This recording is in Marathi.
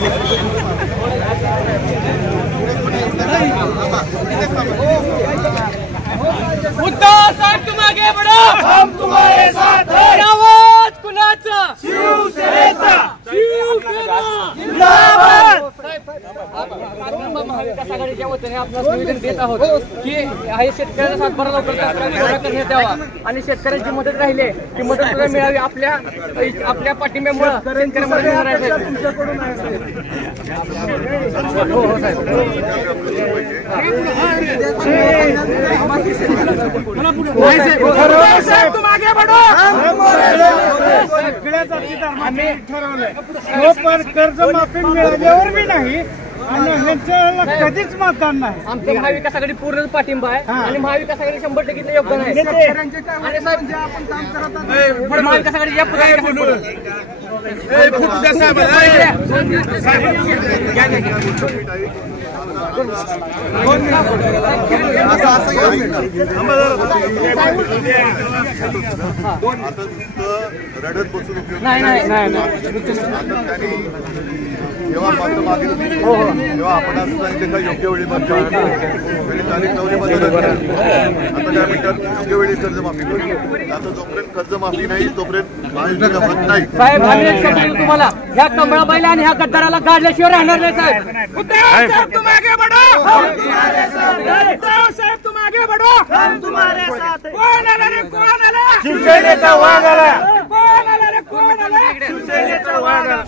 उद्धव साहेब तुम आगे बढ़ो, हम तुम्हारे साथ हैं। आवाज कुणाचा? शिवसेनेचा। शिवसेना जिंदाबाद। महाविकास आघाडीच्या वतीने आपल्याला निवेदन देत आहोत की हे शेतकऱ्यांना सातबारा लवकर करण्यात यावा आणि शेतकऱ्यांची मदत राहिली ती मदत मिळावी आपल्या पाठिंब्यामुळे शेतकऱ्यांमध्ये तुम आगे बढ़ो, आम्ही ठरवलंय कर्जमाफी मिळाल्यावर बी नाही आणि ह्यांच्याला कधीच मतदान नाही। आमचं महाविकास आघाडी पूर्ण पाठिंबा आहे आणि महाविकास आघाडी 100% योगदान आहे। आणि साहेब आपण काम करत आहोत महाविकास आघाडी या जेव्हा मागणी मागितली तेव्हा आपण सांगितलं का योग्य वेळी तारीख नवरीमध्ये आता त्या मिनिटात योग्य वेळी कर्जमाफी करू। आता जोपर्यंत कर्जमाफी नाही तोपर्यंत महायुतीचा मत नाही। साहेब आम्ही एक शब्द तुम्हाला ह्या कमळाबाईला आणि ह्या गद्दाराला काढल्याशिवाय राहणार नाही साहेब। उद्धव साहेब तुम आगे बढ़ो, उद्धव साहेब तुम आगे बढ़ो, हम तुम्हारे साथ हैं। कोण आला रे कोण आला? शिवसेनेचा वाघ आला। कोण आला रे कोण आला? शिवसेनेचा वाघ आला।